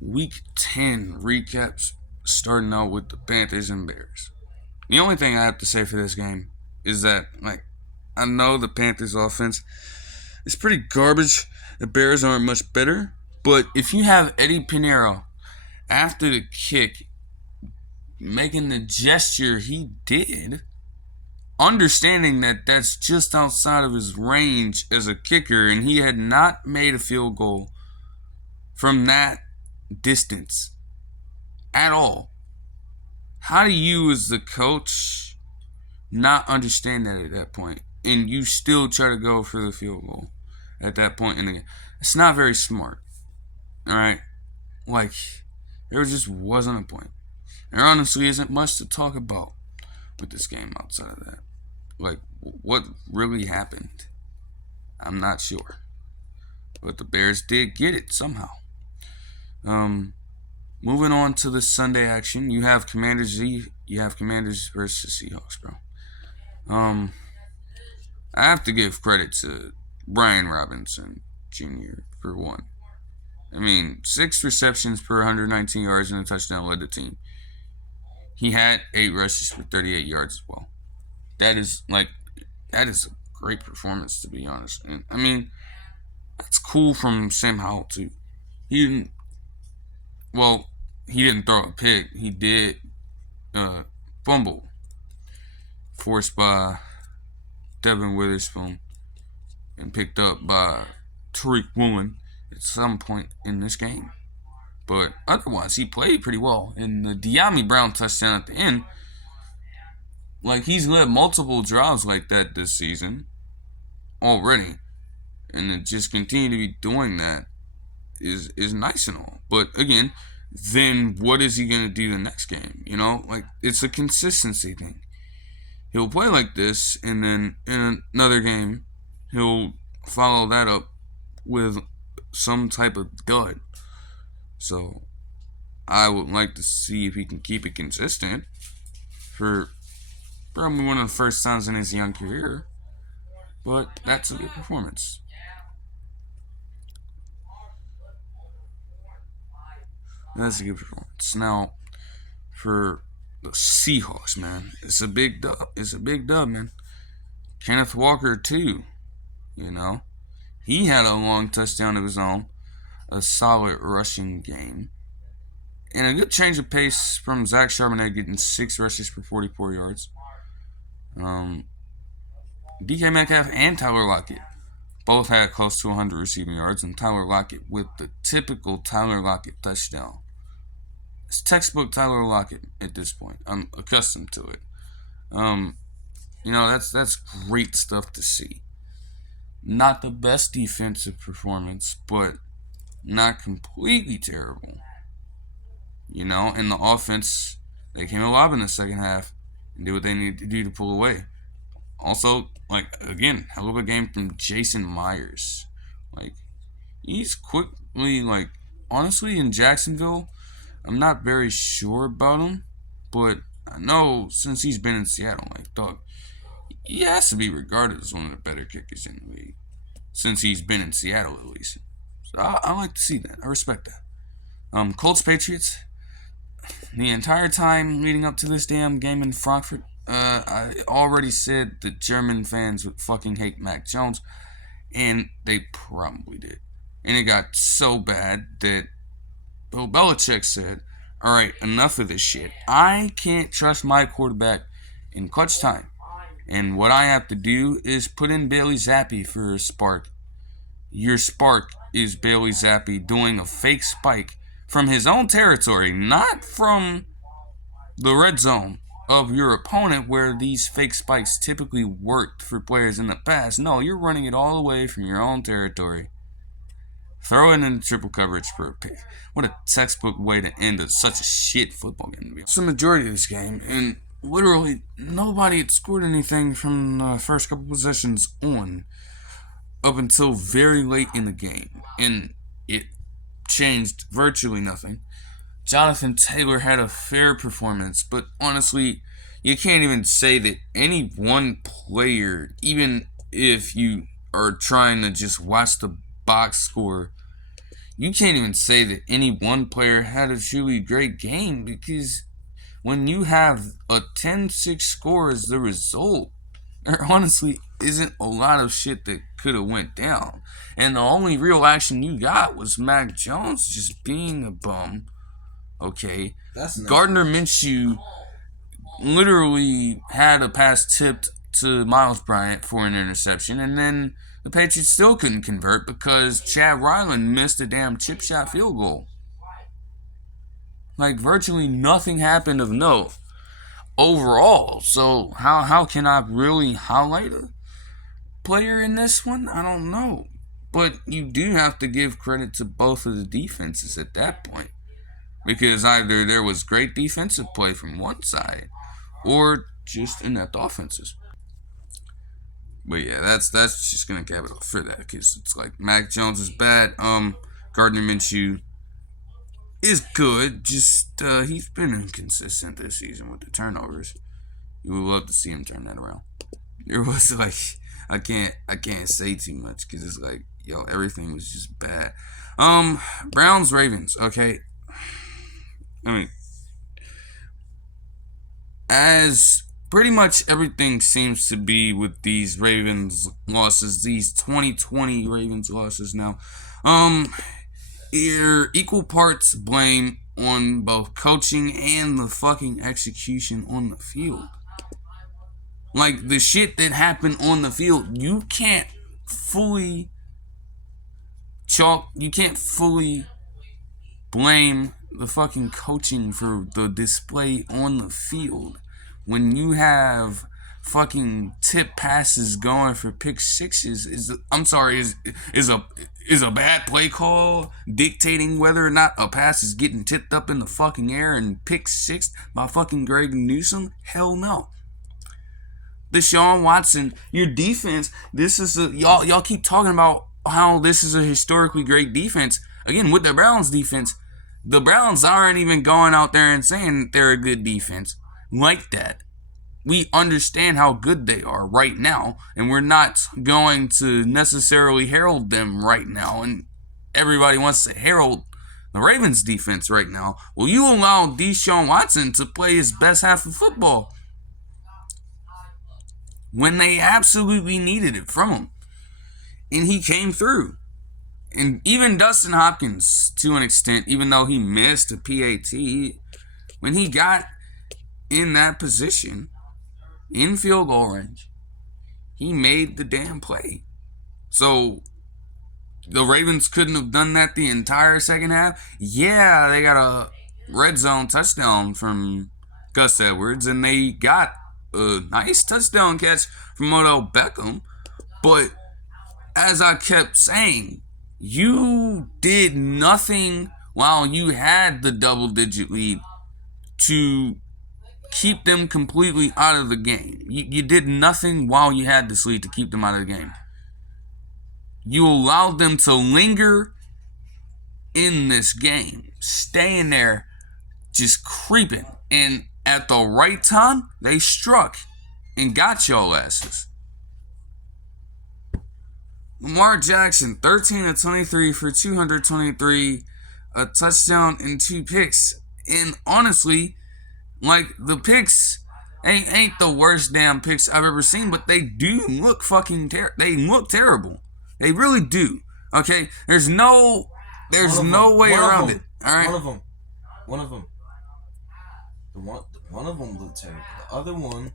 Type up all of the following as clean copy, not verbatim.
Week 10 recaps starting out with the Panthers and Bears. The only thing I have to say for this game is that, I know the Panthers offense is pretty garbage. The Bears aren't much better. But if you have Eddie Pinheiro after the kick making the gesture he did, understanding that that's just outside of his range as a kicker, and he had not made a field goal from that distance at all. How do you, as the coach, not understand that at that point, and you still try to go for the field goal at that point in the game? It's not very smart. All right, there just wasn't a point. There honestly isn't much to talk about with this game outside of that. What really happened, I'm not sure. But the Bears did get it somehow. Moving on to the Sunday action, you have Commanders versus Seahawks, bro. I have to give credit to Brian Robinson Jr. for one. 6 receptions per 119 yards and a touchdown led the team. He had 8 rushes for 38 yards as well. That is a great performance, to be honest. And that's cool from Sam Howell too. He didn't throw a pick. He did fumble forced by Devin Witherspoon and picked up by Tariq Woolen at some point in this game. But otherwise, he played pretty well. And the De'Ami Brown touchdown at the end, he's led multiple drives like that this season already. And to just continue to be doing that is nice and all. But again, then what is he going to do the next game? It's a consistency thing. He'll play like this, and then in another game, he'll follow that up with some type of dud. So I would like to see if he can keep it consistent for probably one of the first times in his young career. But that's a good performance. That's a good performance. Now, for the Seahawks, man, it's a big dub. It's a big dub, man. Kenneth Walker, too. He had a long touchdown of his own. A solid rushing game. And a good change of pace from Zach Charbonnet getting 6 rushes for 44 yards. DK Metcalf and Tyler Lockett both had close to 100 receiving yards, and Tyler Lockett with the typical Tyler Lockett touchdown. It's textbook Tyler Lockett at this point. I'm accustomed to it. That's great stuff to see. Not the best defensive performance, but not completely terrible. And the offense, they came alive in the second half and did what they needed to do to pull away. Also, again, hell of a game from Jason Myers. He's quickly, honestly, in Jacksonville, I'm not very sure about him, but I know since he's been in Seattle, he has to be regarded as one of the better kickers in the league. Since he's been in Seattle, at least. So I like to see that. I respect that. Colts Patriots. The entire time leading up to this damn game in Frankfurt, I already said the German fans would fucking hate Mac Jones, and they probably did. And it got so bad that Bill Belichick said, alright, enough of this shit. I can't trust my quarterback in clutch time. And what I have to do is put in Bailey Zappe for a spark. Your spark is Bailey Zappe doing a fake spike from his own territory, not from the red zone of your opponent where these fake spikes typically worked for players in the past. No, you're running it all the way from your own territory. Throw it in triple coverage for a pick. What a textbook way to end such a shit football game. It's the majority of this game, and literally nobody had scored anything from the first couple possessions on up until very late in the game, and it changed virtually nothing. Jonathan Taylor had a fair performance, but honestly, you can't even say that any one player, even if you are trying to just watch the box score, you can't even say that any one player had a truly great game, because when you have a 10-6 score as the result, there honestly isn't a lot of shit that could have went down. And the only real action you got was Mac Jones just being a bum. Okay. Gardner Minshew literally had a pass tipped to Miles Bryant for an interception, and then the Patriots still couldn't convert because Chad Ryland missed a damn chip shot field goal. Like, virtually nothing happened of note overall. So how can I really highlight a player in this one? I don't know. But you do have to give credit to both of the defenses at that point, because either there was great defensive play from one side or just inept offenses. But yeah, that's just gonna cap it off for that, because it's like Mac Jones is bad. Gardner Minshew is good. Just he's been inconsistent this season with the turnovers. You would love to see him turn that around. There was like I can't say too much because it's like, yo, everything was just bad. Browns Ravens. Okay, I mean, as pretty much everything seems to be with these Ravens losses, these 2020 Ravens losses now, you're equal parts blame on both coaching and the fucking execution on the field. Like, the shit that happened on the field, you can't fully blame the fucking coaching for the display on the field when you have fucking tip passes going for pick sixes. Is a bad play call dictating whether or not a pass is getting tipped up in the fucking air and pick six by fucking Greg Newsome? Hell no. Deshaun Watson, your defense, y'all keep talking about how this is a historically great defense. Again, with the Browns defense, the Browns aren't even going out there and saying they're a good defense like that. We understand how good they are right now, and we're not going to necessarily herald them right now. And everybody wants to herald the Ravens defense right now. Well, you allow Deshaun Watson to play his best half of football when they absolutely needed it from him, and he came through. And even Dustin Hopkins, to an extent, even though he missed a PAT, when he got in that position, in field goal range, he made the damn play. So, the Ravens couldn't have done that the entire second half? Yeah, they got a red zone touchdown from Gus Edwards, and they got a nice touchdown catch from Odell Beckham. But, as I kept saying, you did nothing while you had the double-digit lead to keep them completely out of the game. You did nothing while you had this lead to keep them out of the game. You allowed them to linger in this game, staying there, just creeping. And at the right time, they struck and got your asses. Lamar Jackson, 13 of 23 for 223, a touchdown and 2 picks. And honestly, like, the picks ain't the worst damn picks I've ever seen, but they do look fucking they look terrible. They really do. Okay? There's no way around it. All right? One of them. One of them looked terrible. The other one,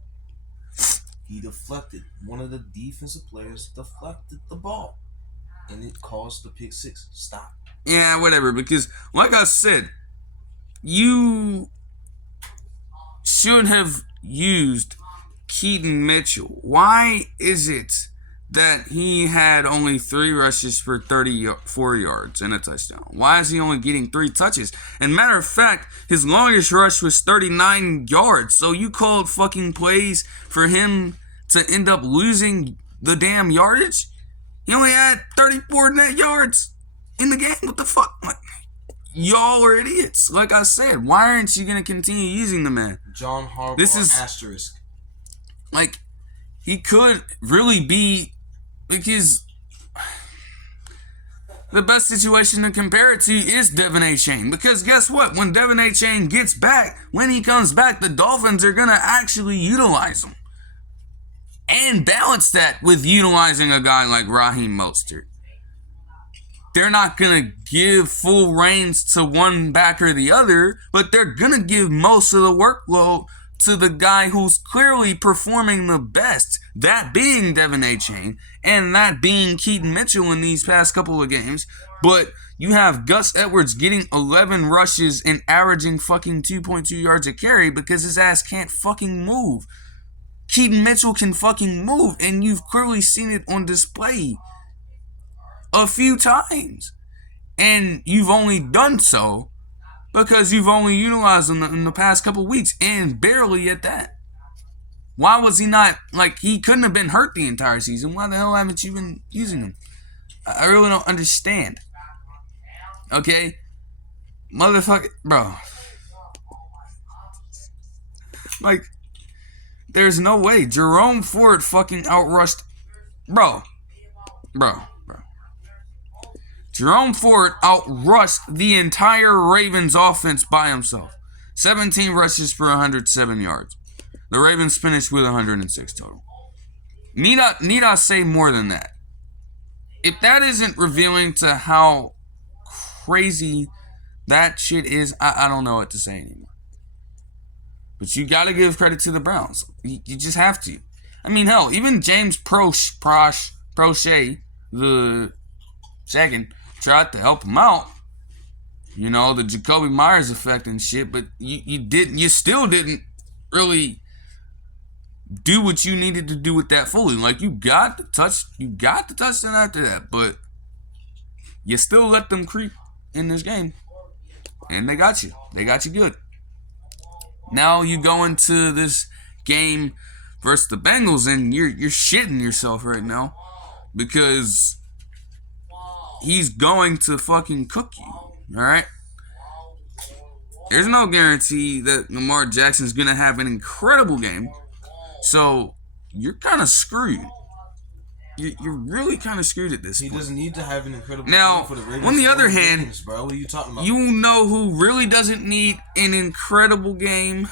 he deflected. One of the defensive players deflected the ball, and it caused the pick six. Stop. Yeah, whatever. Because, like I said, you should have used Keaton Mitchell. Why is it that he had only 3 rushes for 34 yards and a touchdown? Why is he only getting 3 touches? And matter of fact, his longest rush was 39 yards. So you called fucking plays for him to end up losing the damn yardage? He only had 34 net yards in the game. What the fuck? Like, y'all are idiots. Like I said, why aren't you going to continue using the man? John Harbaugh asterisk. Like, he could really be, because the best situation to compare it to is Devin A. Chain. Because guess what? When Devin A. Chain gets back, when he comes back, the Dolphins are going to actually utilize him. And balance that with utilizing a guy like Raheem Mostert. They're not going to give full reins to one back or the other, but they're going to give most of the workload to the guy who's clearly performing the best, that being Devin A. Chain, and that being Keaton Mitchell in these past couple of games. But you have Gus Edwards getting 11 rushes and averaging fucking 2.2 yards a carry because his ass can't fucking move. Keaton Mitchell can fucking move, and you've clearly seen it on display a few times. And you've only done so because you've only utilized him in the past couple weeks, and barely at that. Why was he not, like, he couldn't have been hurt the entire season. Why the hell haven't you been using him? I really don't understand. Okay? Motherfucker, bro. Like, there's no way. Jerome Ford fucking outrushed, bro. Jerome Ford outrushed the entire Ravens offense by himself. 17 rushes for 107 yards. The Ravens finished with 106 total. Need I say more than that? If that isn't revealing to how crazy that shit is, I don't know what to say anymore. But you got to give credit to the Browns. You just have to. I mean, hell, even James Prochet, the second, tried to help him out. You know, the Jacoby Myers effect and shit, but you still didn't really do what you needed to do with that fully. Like, you got the touchdown after that, but you still let them creep in this game. And they got you. They got you good. Now you go into this game versus the Bengals, and you're shitting yourself right now because he's going to fucking cook you. Alright? There's no guarantee that Lamar Jackson's going to have an incredible game. So, you're kind of screwed. You're really kind of screwed at this point. He doesn't need to have an incredible now, game for the Ravens. On the other hand, games, bro. What are you talking about? You know who really doesn't need an incredible game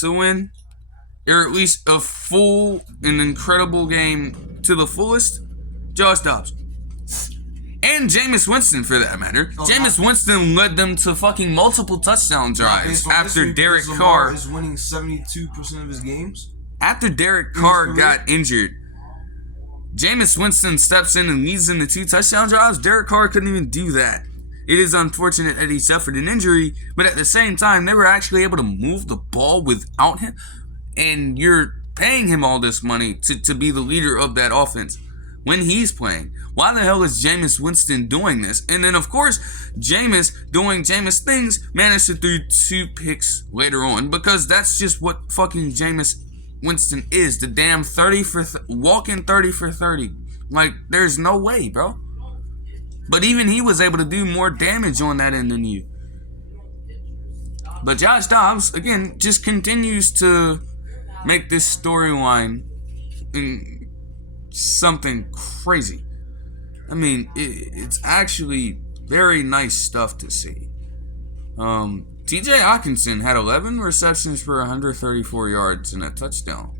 to win? Or at least an incredible game to the fullest? Josh Dobbs. And Jameis Winston, for that matter. Jameis Winston led them to fucking multiple touchdown drives after Derek Carr is winning 72% of his games. After Derek Carr got injured, Jameis Winston steps in and leads them to 2 touchdown drives. Derek Carr couldn't even do that. It is unfortunate that he suffered an injury, but at the same time, they were actually able to move the ball without him. And you're paying him all this money to be the leader of that offense when he's playing. Why the hell is Jameis Winston doing this? And then, of course, Jameis doing Jameis things managed to throw 2 picks later on, because that's just what fucking Jameis Winston is. The damn walking 30 for 30. Like, there's no way, bro. But even he was able to do more damage on that end than you. But Josh Dobbs, again, just continues to make this storyline something crazy. I mean, it's actually very nice stuff to see. TJ Hawkinson had 11 receptions for 134 yards and a touchdown,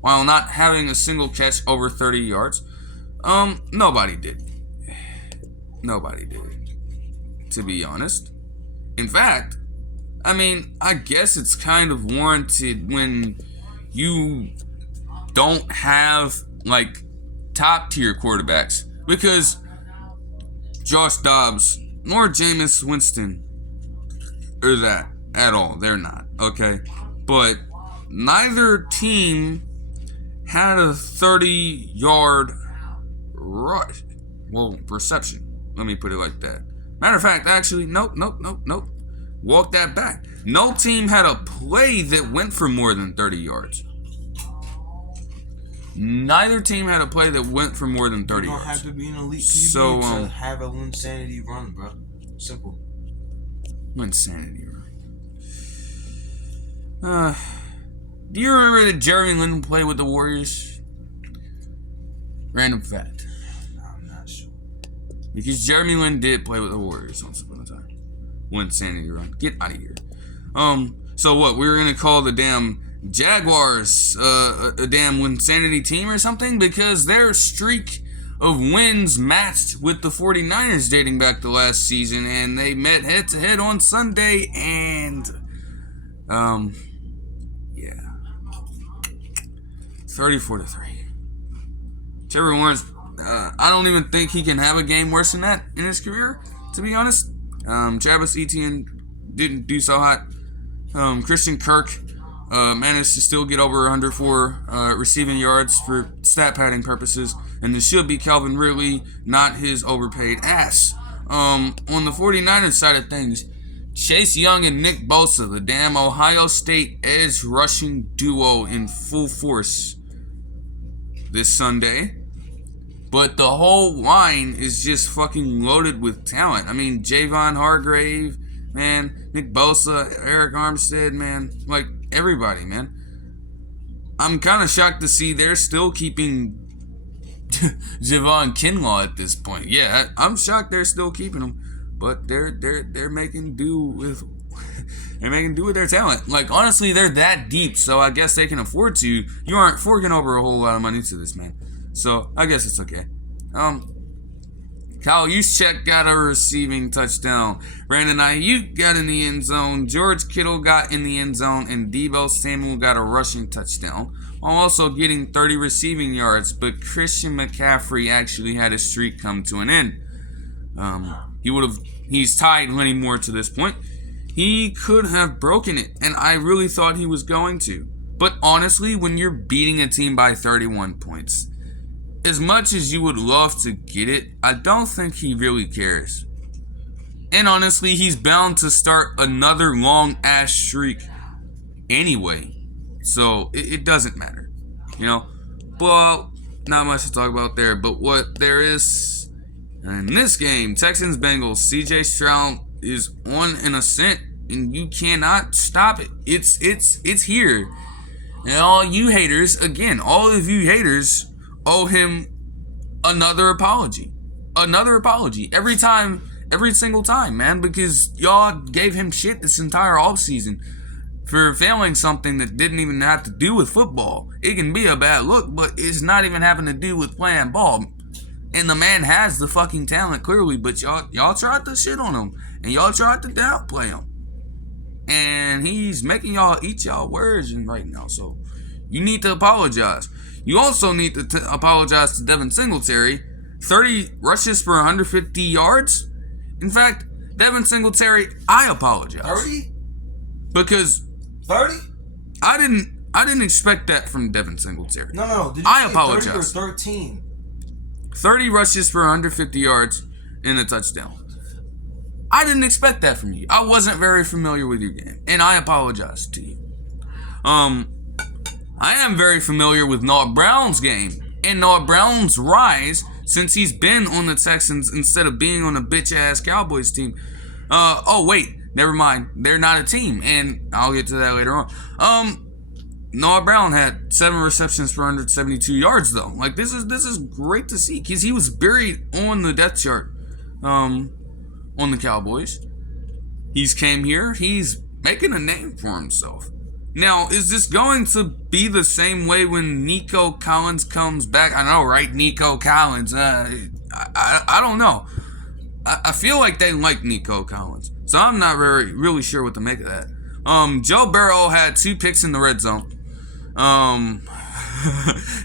while not having a single catch over 30 yards. Nobody did. Nobody did, to be honest. In fact, I mean, I guess it's kind of warranted when you don't have, like, top-tier quarterbacks, because Josh Dobbs nor Jameis Winston are that at all. They're not, okay? But neither team had a 30-yard rush. Well, reception. Let me put it like that. Matter of fact, actually, nope. Walk that back. No team had a play that went for more than 30 yards. Neither team had a play that went for more than 30 yards. You don't have to be an elite QB to have an insanity run, bro. Simple. Insanity run. Do you remember that Jeremy Lin played with the Warriors? Random fact. No, I'm not sure. Because Jeremy Lin did play with the Warriors once upon a time. When Sanity run. Get out of here. So what? We were going to call the damn Jaguars a damn Winsanity team or something? Because their streak of wins matched with the 49ers dating back to last season. And they met head-to-head on Sunday. And, yeah. 34-3. Trevor Lawrence, I don't even think he can have a game worse than that in his career, to be honest. Travis Etienne didn't do so hot. Christian Kirk managed to still get over 104 receiving yards for stat padding purposes. And this should be Calvin Ridley, not his overpaid ass. On the 49ers side of things, Chase Young and Nick Bosa, the damn Ohio State edge rushing duo in full force this Sunday. But the whole line is just fucking loaded with talent. I mean, Javon Hargrave, man, Nick Bosa, Eric Armstead, man, like everybody, man. I'm kind of shocked to see they're still keeping Javon Kinlaw at this point. Yeah, I'm shocked they're still keeping him, but they're making do with their talent. Like, honestly, they're that deep, so I guess they can afford to. You aren't forking over a whole lot of money to this man. So, I guess it's okay. Kyle Juszczyk got a receiving touchdown. Brandon Ayuk got in the end zone. George Kittle got in the end zone. And Deebo Samuel got a rushing touchdown, while also getting 30 receiving yards. But Christian McCaffrey actually had his streak come to an end. He's tied Lenny Moore to this point. He could have broken it, and I really thought he was going to. But honestly, when you're beating a team by 31 points, as much as you would love to get it, I don't think he really cares. And honestly, he's bound to start another long-ass streak anyway. So, it doesn't matter. You know? Well, not much to talk about there. But what there is in this game, Texans-Bengals, CJ Stroud is on an ascent. And you cannot stop it. It's here. And all you haters, again, all of you haters owe him another apology. Another apology. Every single time, man. Because y'all gave him shit this entire offseason for failing something that didn't even have to do with football. It can be a bad look, but it's not even having to do with playing ball. And the man has the fucking talent, clearly, but y'all tried to shit on him. And y'all tried to downplay him. And he's making y'all eat y'all words right now. So you need to apologize. You also need to apologize to Devin Singletary. 30 rushes for 150 yards. In fact, Devin Singletary, I apologize. 30? Because 30? I didn't expect that from Devin Singletary. No. Did you I say apologize. 30 or 13? 30 rushes for 150 yards and a touchdown. I didn't expect that from you. I wasn't very familiar with your game, and I apologize to you. I am very familiar with Noah Brown's game and Noah Brown's rise since he's been on the Texans instead of being on a bitch-ass Cowboys team. Oh, wait. Never mind. They're not a team, and I'll get to that later on. Noah Brown had 7 receptions for 172 yards, though. Like, this is great to see, because he was buried on the depth chart. On the Cowboys. He's came here. He's making a name for himself. Now, is this going to be the same way when Nico Collins comes back? I know, right? Nico Collins. I don't know. I feel like they like Nico Collins. So I'm not really sure what to make of that. Joe Burrow had 2 picks in the red zone.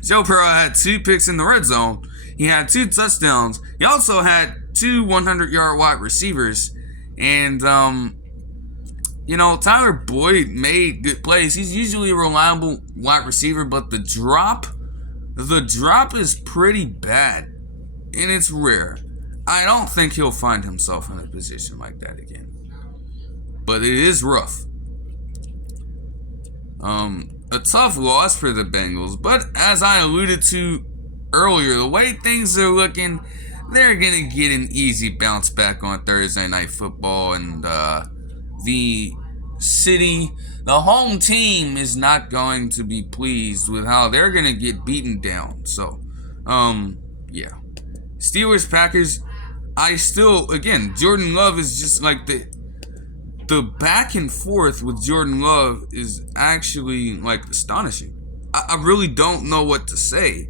Joe Burrow had 2 picks in the red zone. He had 2 touchdowns. He also had 2 100-yard wide receivers. And, Tyler Boyd made good plays. He's usually a reliable wide receiver, but the drop is pretty bad. And it's rare. I don't think he'll find himself in a position like that again. But it is rough. A tough loss for the Bengals. But as I alluded to earlier, the way things are looking, they're going to get an easy bounce back on Thursday Night Football. And the home team is not going to be pleased with how they're going to get beaten down. So, yeah. Steelers-Packers, I still, again, Jordan Love is just like the back and forth with Jordan Love is actually like astonishing. I really don't know what to say,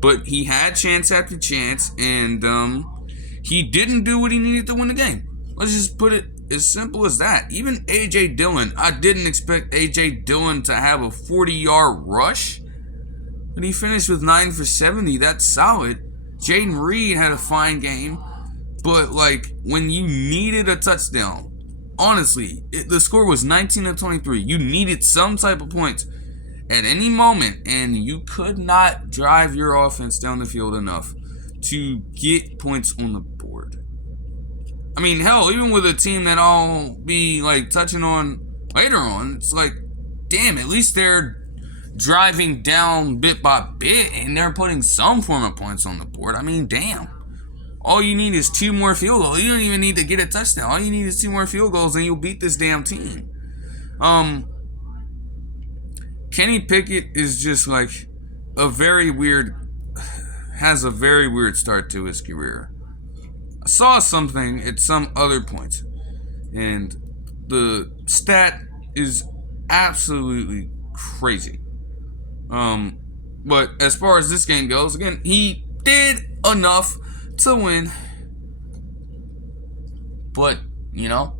but he had chance after chance, and he didn't do what he needed to win the game. Let's just put it as simple as that. Even A.J. Dillon, I didn't expect A.J. Dillon to have a 40-yard rush, but he finished with 9 for 70. That's solid. Jaden Reed had a fine game, but like when you needed a touchdown, honestly, the score was 19-23. You needed some type of points at any moment, and you could not drive your offense down the field enough to get points on the board. I mean, hell, even with a team that I'll be like touching on later on, it's like, damn, at least they're driving down bit by bit and they're putting some form of points on the board. I mean, damn. All you need is 2 more field goals. You don't even need to get a touchdown. All you need is 2 more field goals and you'll beat this damn team. Kenny Pickett is just like has a very weird start to his career. I saw something at some other points, and the stat is absolutely crazy. But as far as this game goes, again, he did enough to win. But, you know,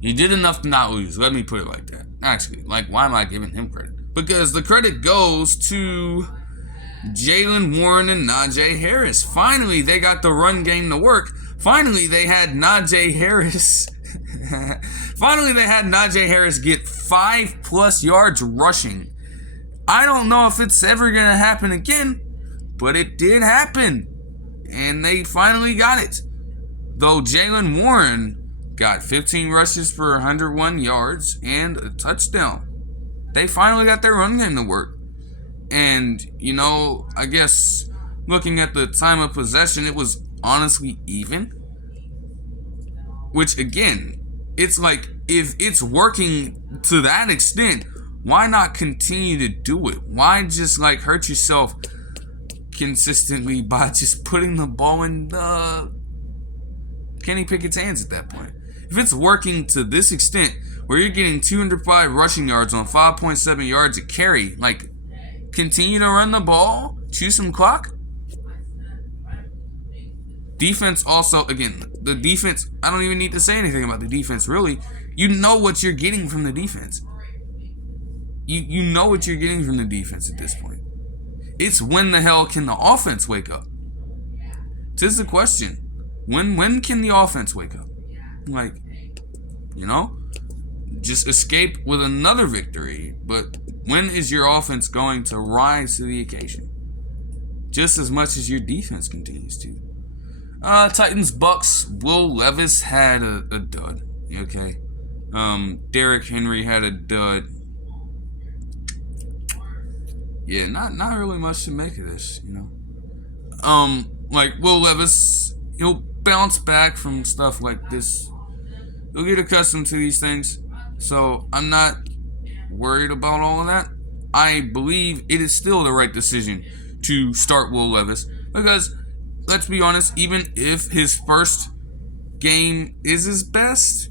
he did enough to not lose. Let me put it like that. Actually, like, why am I giving him credit? Because the credit goes to Jaylen Warren and Najee Harris. Finally, they got the run game to work. Finally, they had Najee Harris. Finally, they had Najee Harris get 5+ yards rushing. I don't know if it's ever going to happen again, but it did happen. And they finally got it. Though Jaylen Warren got 15 rushes for 101 yards and a touchdown. They finally got their run game to work. And, you know, I guess looking at the time of possession, it was honestly even. Which, again, it's like, if it's working to that extent, why not continue to do it? Why just, like, hurt yourself consistently by just putting the ball in Kenny Pickett's hands at that point? If it's working to this extent, where you're getting 205 rushing yards on 5.7 yards a carry, like, continue to run the ball, chew some clock. Defense also, again, the defense, I don't even need to say anything about the defense, really. You know what you're getting from the defense. You know what you're getting from the defense at this point. It's when the hell can the offense wake up? Tis the question. When can the offense wake up? Like, you know, just escape with another victory. But when is your offense going to rise to the occasion? Just as much as your defense continues to. Titans Bucks. Will Levis had a dud. Okay. Derrick Henry had a dud. Yeah, not really much to make of this, you know. Like Will Levis, he'll bounce back from stuff like this. He'll get accustomed to these things. So I'm not worried about all of that. I believe it is still the right decision to start Will Levis. Because, let's be honest, even if his first game is his best,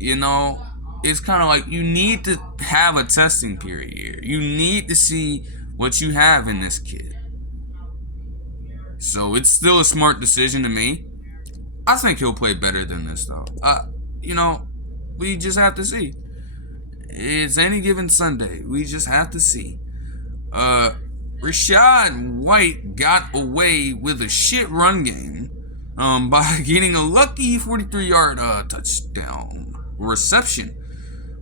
you know, it's kind of like you need to have a testing period here. You need to see what you have in this kid. So it's still a smart decision to me. I think he'll play better than this, though. You know, we just have to see. It's any given Sunday. We just have to see. Rachaad White got away with a shit run game by getting a lucky 43-yard touchdown reception.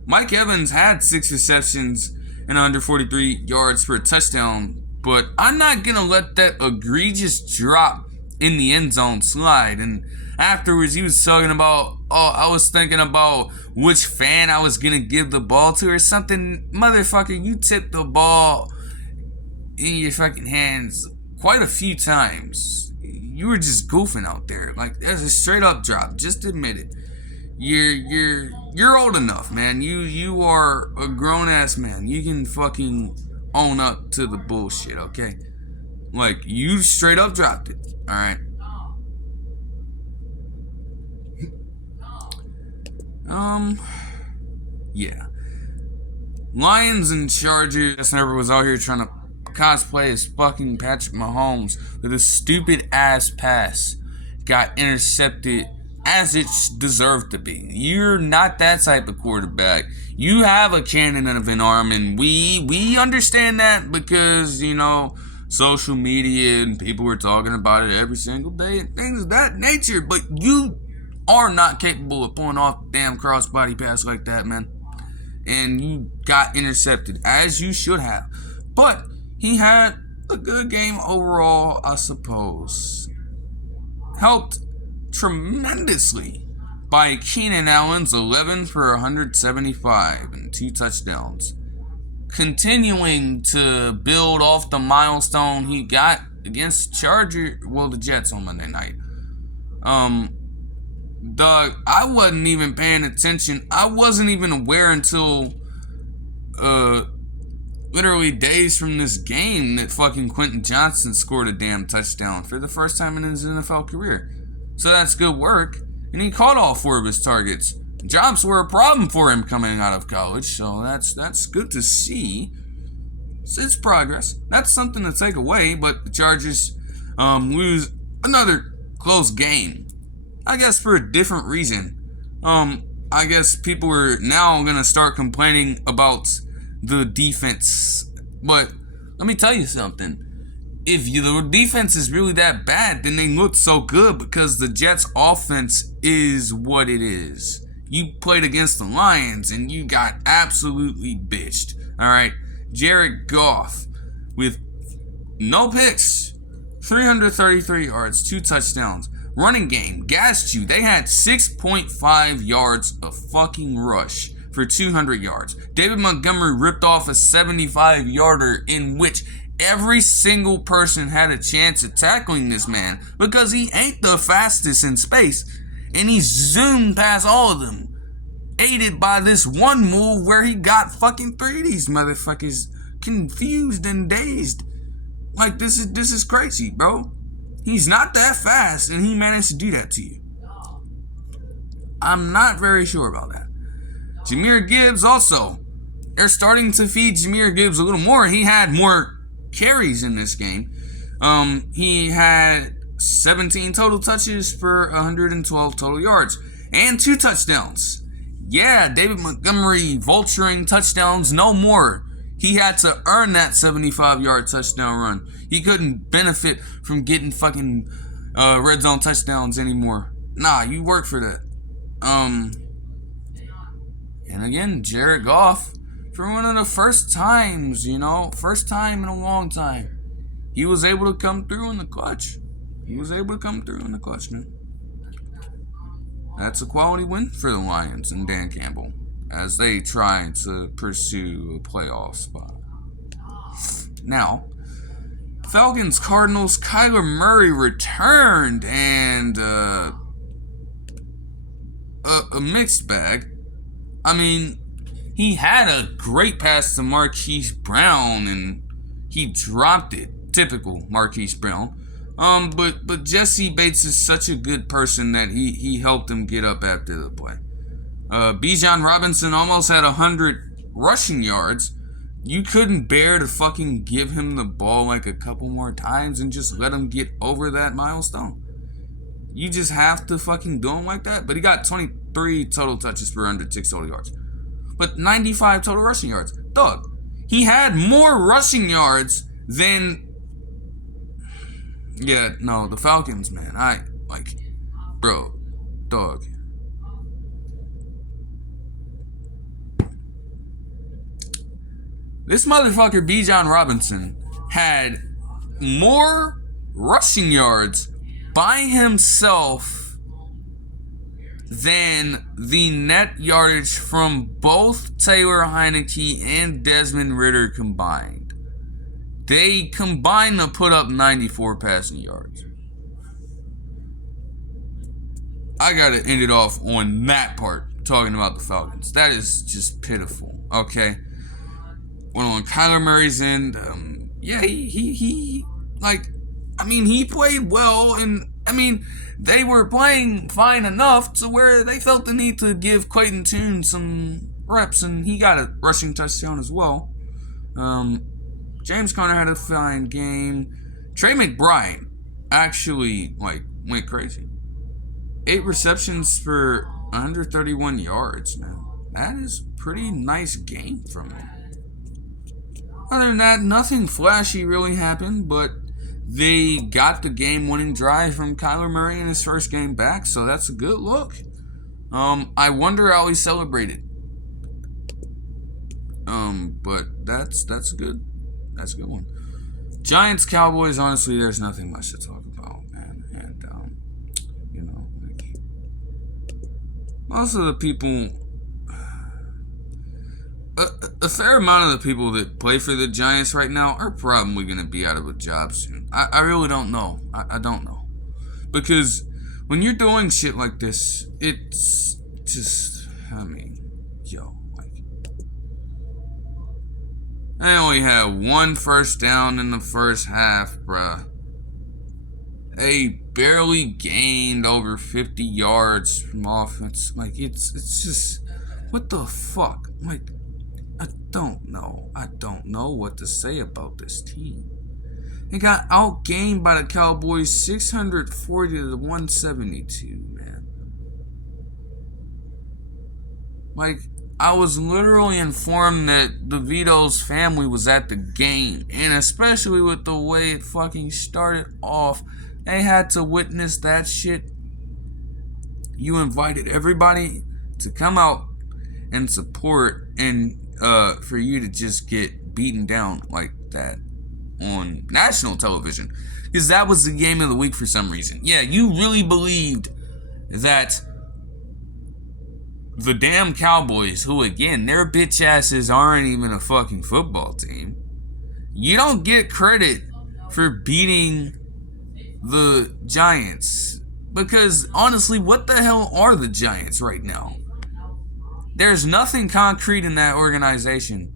Mike Evans had 6 receptions and under 43 yards for a touchdown, but I'm not going to let that egregious drop in the end zone slide. And afterwards, he was talking about, I was thinking about which fan I was going to give the ball to or something. Motherfucker, you tipped the ball in your fucking hands quite a few times. You were just goofing out there. Like, that's a straight up drop. Just admit it. You're old enough, man. You are a grown ass man. You can fucking own up to the bullshit, okay? Like, you straight up dropped it. Alright. Yeah. Lions and Chargers. Never was out here trying to cosplay as fucking Patrick Mahomes with a stupid ass pass. Got intercepted as it deserved to be. You're not that type of quarterback. You have a cannon of an arm, and we understand that because, you know, social media and people were talking about it every single day and things of that nature. But you are not capable of pulling off a damn crossbody pass like that, man. And you got intercepted, as you should have. But he had a good game overall, I suppose. Helped tremendously by Keenan Allen's 11 for 175 and 2 touchdowns. Continuing to build off the milestone he got against the Jets on Monday night. Doug, I wasn't even paying attention. I wasn't even aware until literally days from this game that fucking Quentin Johnson scored a damn touchdown for the first time in his NFL career. So that's good work. And he caught all 4 of his targets. Jobs were a problem for him coming out of college, so that's good to see. It's progress. That's something to take away, but the Chargers lose another close game. I guess for a different reason. I guess people are now going to start complaining about the defense. But let me tell you something. If the defense is really that bad, then they look so good because the Jets' offense is what it is. You played against the Lions and you got absolutely bitched. All right, Jared Goff with no picks, 333 yards, 2 touchdowns. Running game gassed you. They had 6.5 yards of fucking rush for 200 yards. David Montgomery ripped off a 75-yarder in which every single person had a chance at tackling this man because he ain't the fastest in space. And he zoomed past all of them. Aided by this one move where he got fucking 3 of these motherfuckers confused and dazed. Like, this is crazy, bro. He's not that fast, and he managed to do that to you. I'm not very sure about that. Jahmyr Gibbs also. They're starting to feed Jahmyr Gibbs a little more. He had more carries in this game. He had 17 total touches for 112 total yards and 2 touchdowns. Yeah, David Montgomery vulturing touchdowns no more. He had to earn that 75-yard touchdown run. He couldn't benefit from getting fucking red zone touchdowns anymore. Nah, you work for that. And again, Jared Goff, for one of the first times, first time in a long time, he was able to come through in the clutch. Man. That's a quality win for the Lions and Dan Campbell as they try to pursue a playoff spot. Now, Falcons, Cardinals, Kyler Murray returned and a mixed bag. I mean, he had a great pass to Marquise Brown and he dropped it. Typical Marquise Brown. But Jesse Bates is such a good person that he helped him get up after the play. Bijan Robinson almost had 100 rushing yards. You couldn't bear to fucking give him the ball like a couple more times and just let him get over that milestone. You just have to fucking do him like that. But he got 23 total touches for 106 total yards. But 95 total rushing yards. Dog, he had more rushing yards than... Yeah, no, the Falcons, man. Bro, dog. This motherfucker, Bijan Robinson, had more rushing yards by himself than the net yardage from both Taylor Heineke and Desmond Ridder combined. They combined to put up 94 passing yards. I gotta end it off on that part, talking about the Falcons. That is just pitiful, okay? Well, on Kyler Murray's end, he played well, and I mean, they were playing fine enough to where they felt the need to give Clayton Tune some reps, and he got a rushing touchdown as well. James Conner had a fine game. Trey McBride actually went crazy. 8 receptions for 131 yards, man. That is a pretty nice game from him. Other than that, nothing flashy really happened, but they got the game-winning drive from Kyler Murray in his first game back, so that's a good look. I wonder how he celebrated. But that's a good one. Giants Cowboys, honestly, there's nothing much to talk about, man. And most of the people, a fair amount of the people that play for the Giants right now are probably going to be out of a job soon. I really don't know. I don't know. Because when you're doing shit like this, it's just, they only had 1 first down in the first half, bruh. They barely gained over 50 yards from offense. It's just, what the fuck? I don't know. I don't know what to say about this team. They got outgained by the Cowboys 640 to 172, man. I was literally informed that DeVito's family was at the game, and especially with the way it fucking started off, they had to witness that shit. You invited everybody to come out and support, and for you to just get beaten down like that on national television, because that was the game of the week for some reason. Yeah, you really believed that the damn Cowboys, who again, their bitch asses aren't even a fucking football team, you don't get credit for beating the Giants. Because honestly, what the hell are the Giants right now? There's nothing concrete in that organization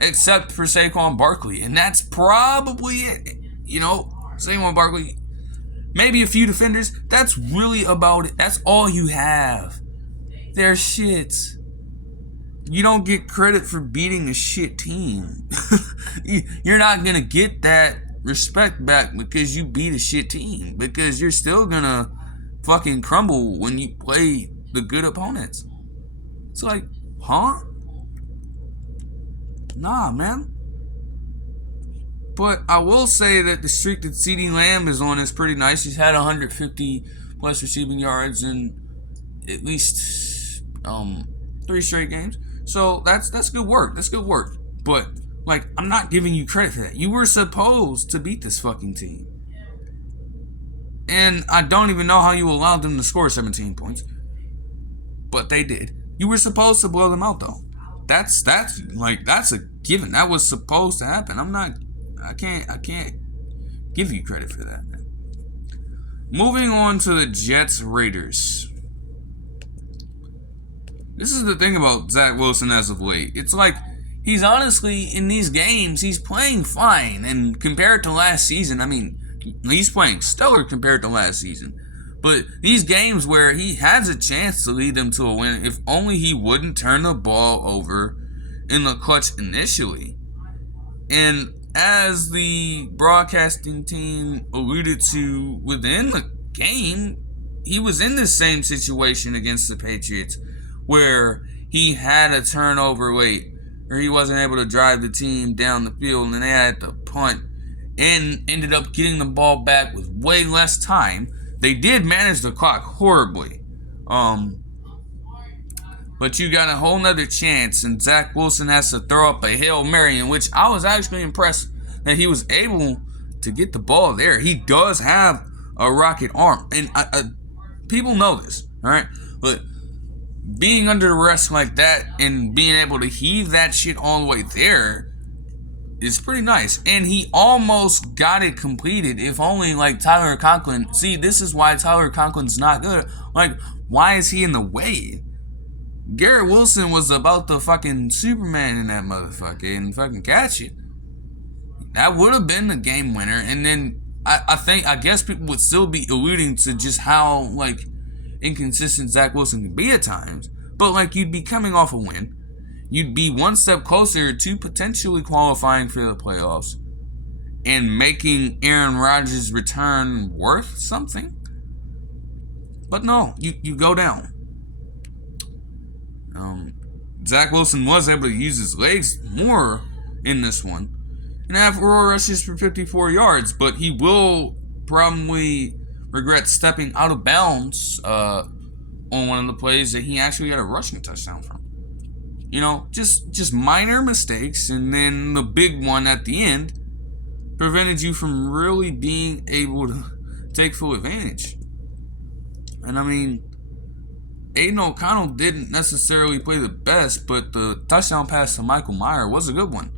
except for Saquon Barkley, and that's probably it. Saquon Barkley, maybe a few defenders. That's really about it. That's all you have. They're shit. You don't get credit for beating a shit team. You're not gonna get that respect back because you beat a shit team, because you're still gonna fucking crumble when you play the good opponents. It's huh? Nah, man. But I will say that the streak that CeeDee Lamb is on is pretty nice. He's had 150 plus receiving yards in at least 3 straight games. So that's good work. That's good work. But I'm not giving you credit for that. You were supposed to beat this fucking team. And I don't even know how you allowed them to score 17 points. But they did. You were supposed to blow them out, though. That's a given. That was supposed to happen. I can't give you credit for that, man. Moving on to the Jets Raiders. This is the thing about Zach Wilson as of late. It's he's honestly, in these games, he's playing fine. And compared to last season, he's playing stellar compared to last season. But these games where he has a chance to lead them to a win, if only he wouldn't turn the ball over in the clutch initially. And as the broadcasting team alluded to within the game, he was in the same situation against the Patriots where he had a turnover late, or he wasn't able to drive the team down the field, and they had to punt, and ended up getting the ball back with way less time. They did manage the clock horribly. But you got a whole nother chance, and Zach Wilson has to throw up a Hail Mary, in which I was actually impressed that he was able to get the ball there. He does have a rocket arm, and people know this, all right? But being under arrest like that and being able to heave that shit all the way there is pretty nice. And he almost got it completed, if only Tyler Conklin. See, this is why Tyler Conklin's not good. Why is he in the way? Garrett Wilson was about to fucking Superman in that motherfucker and fucking catch it. That would have been the game winner. And then I guess people would still be alluding to just how, like, inconsistent Zach Wilson can be at times. But, like, you'd be coming off a win. You'd be one step closer to potentially qualifying for the playoffs and making Aaron Rodgers' return worth something. But no, you go down. Zach Wilson was able to use his legs more in this one and have 4 rushes for 54 yards, but he will probably regret stepping out of bounds on one of the plays that he actually got a rushing touchdown from. You know, just minor mistakes, and then the big one at the end prevented you from really being able to take full advantage. And I mean, Aiden O'Connell didn't necessarily play the best, but the touchdown pass to Michael Mayer was a good one.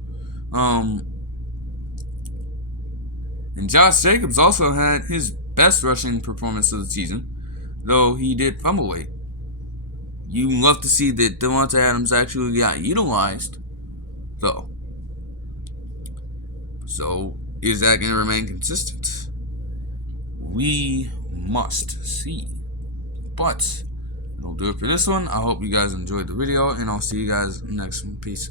And Josh Jacobs also had his best rushing performance of the season, though he did fumble late. You love to see that Devontae Adams actually got utilized, though. So, is that going to remain consistent? We must see. But that'll do it for this one. I hope you guys enjoyed the video, and I'll see you guys next one. Peace.